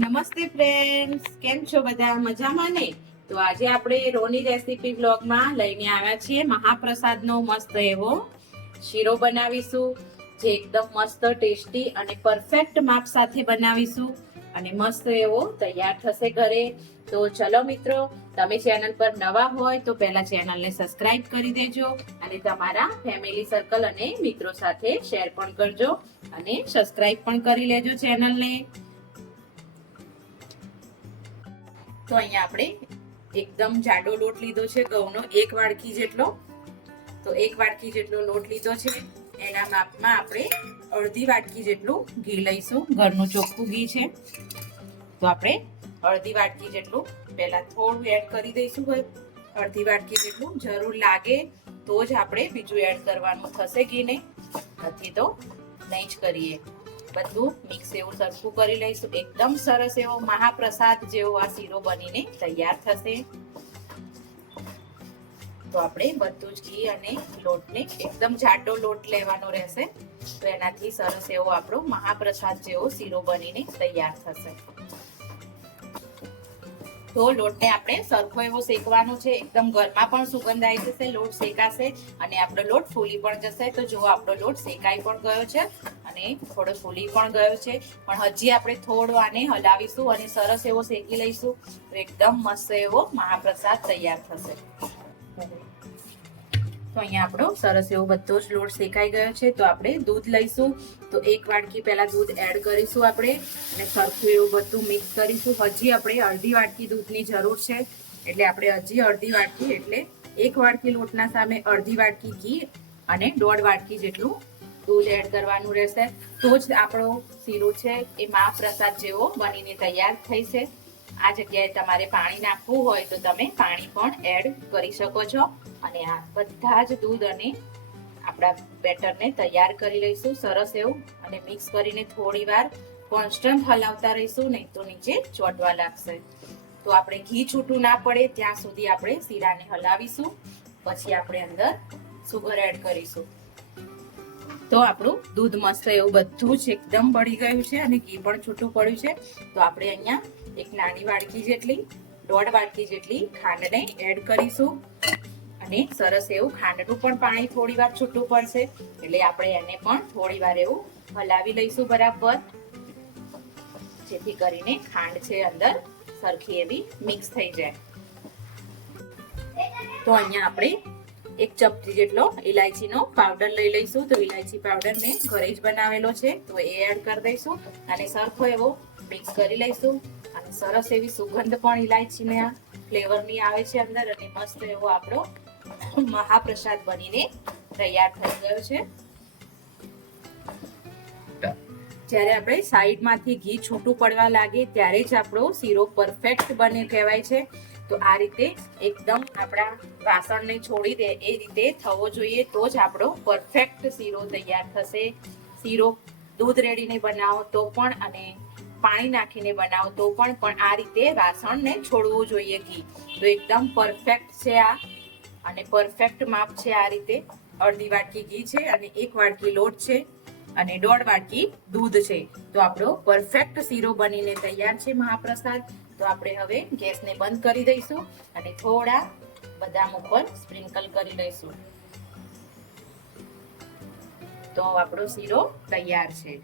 નમસ્તે ફ્રેન્ડ્સ, કેમ છો બધા? મજામાં ને? તો આજે આપણે રોની રેસીપી બ્લોગમાં લઈને આવ્યા છીએ મહાપ્રસાદનો મસ્ત એવો શીરો બનાવીશું, જે એકદમ મસ્ત ટેસ્ટી અને પરફેક્ટ માપ સાથે બનાવીશું અને મસ્ત એવો તૈયાર થશે ઘરે. તો ચલો મિત્રો, તમે ચેનલ પર નવા હોય તો પહેલા ચેનલને સબસ્ક્રાઇબ કરી દેજો અને તમારા ફેમિલી સર્કલ અને મિત્રો સાથે શેર પણ કરજો અને સબસ્ક્રાઇબ પણ કરી લેજો ચેનલને. તો અહીંયા આપણે એકદમ જાડો લોટ લીધો છે ઘઉંનો, 1 વાડકી જેટલો. તો 1 વાડકી જેટલો લોટ લીધો છે. એના માપમાં આપણે અડધી વાડકી જેટલું ઘી લઈશું. ઘરનું ચોખ્ખું ઘી છે. તો આપણે અડધી વાડકી જેટલું પહેલા થોડું એડ કરી દઈશું. અડધી વાડકી જેટલું જરૂર લાગે તો જ આપણે બીજું એડ કરવાનું થશે ઘીને, નથી તો નહીં જ કરીએ. બધું મિક્સ એવું સરખું કરી લઈશું. એકદમ સરસ એવો મહાપ્રસાદ જેવો આ શીરો બનીને તૈયાર થશે. તો આપણે બધું જ ઘી અને લોટને એકદમ જાડો લોટ લેવાનો રહેશે, તો એનાથી સરસ એવો આપણો મહાપ્રસાદ જેવો શીરો બનીને તૈયાર થશે. તો લોટને આપણે સરખો એવો શેકવાનો છે. એકદમ ગરમા પણ સુગંધ આવી જશે, લોટ શેકાશે અને આપણો લોટ ફૂલી પણ જશે. તો જો આપણો લોટ શેકાઈ પણ ગયો છે અને થોડો ફૂલી પણ ગયો છે, પણ હજી આપણે થોડો આને હલાવીશું અને સરસ એવો શેકી લઈશું તો એકદમ મસ્ત એવો મહાપ્રસાદ તૈયાર થશે. તો અહીંયા આપણો સરસ એવો બધો જ લોટ શેકાઈ ગયો છે. તો આપણે દૂધ લઈશું. તો 1 વાડકી પહેલા દૂધ એડ કરીશું આપણે અને સરખું એવું બધું મિક્સ કરીશું. હજી આપણે અડધી વાડકી દૂધની જરૂર છે, એટલે આપણે હજી અડધી વાડકી, એટલે 1 વાડકી લોટના સામે અડધી વાડકી ઘી અને 1.5 વાડકી જેટલું દૂધ એડ કરવાનું રહેશે. તો જ આપણો શીરો છે એ મહાપ્રસાદ જેવો બનીને તૈયાર થઈ છે. આ જગ્યાએ તમારે પાણી નાખવું હોય તો તમે પાણી પણ એડ કરી શકો છો. અને આ બધા જ દૂધ અને આપણા બેટરને તૈયાર કરી લઈશું સરસ એવું અને મિક્સ કરીને થોડી વાર કોન્સ્ટન્ટ હલાવતા રહીશું, નહીં તો નીચે ચોંટવા લાગશે. તો આપણે ઘી છૂટું ના પડે ત્યાં સુધી આપણે શીરાને હલાવીશું. પછી આપણે અંદર સુગર એડ કરીશું. તો આપણું દૂધ મસ્ત એવું બધું જ એકદમ બળી ગયું છે અને ઘી પણ છૂટું પડ્યું છે. તો આપણે અહીંયા એક નાની વાડકી જેટલી, 1.5 વાડકી જેટલી ખાંડને એડ કરીશું અને સરસ એવું ખાંડનું પણ પાણી થોડી વાર છૂટું પડશે, એટલે આપણે એને પણ થોડી વાર એવું હલાવી લઈશું બરાબર, જેથી કરીને ખાંડ છે અંદર સરખી એવી મિક્સ થઈ જાય. તો અહીંયા આપણે 1 ચપટી જેટલો ઇલાયચીનો પાવડર લઈ લઈશું. તો ઇલાયચી પાવડર મેં ઘરે જ બનાવેલો છે, તો એ એડ કરી દઈશું અને સરખો એવો મિક્સ કરી લઈશું. અને સરસ એવી સુગંધ પણ ઇલાયચીના ફ્લેવરની આવે છે અંદર અને મસ્ત એવો આપણો મહાપ્રસાદ બનીને તૈયાર થઈ ગયો છે. જ્યારે આપણે સાઈડમાંથી ઘી છૂટું પડવા લાગે ત્યારે જ આપણો શીરો પરફેક્ટ બને કહેવાય છે. તો આ રીતે એકદમ આપણા વાસણને છોડી દે એ રીતે થવો જોઈએ, તો જ આપણો પરફેક્ટ શીરો તૈયાર થશે. શીરો દૂધ રેડીને બનાવો તો પણ અને પાણી નાખીને બનાવો તો પણ આ રીતે વાસણને છોડવું જોઈએ ઘી. તો એકદમ પરફેક્ટ છે આ અને પરફેક્ટ માપ છે. આ રીતે અડધી વાડકી ઘી છે અને 1 વાડકી લોટ છે અને 1.5 વાડકી દૂધ છે. તો આપણો પરફેક્ટ શીરો બનીને તૈયાર છે મહાપ્રસાદ. તો આપણે હવે ગેસને બંધ કરી દઈશું અને થોડા બદામ ઉપર સ્પ્રિંકલ કરી લઈશું. તો આપણો શીરો તૈયાર છે.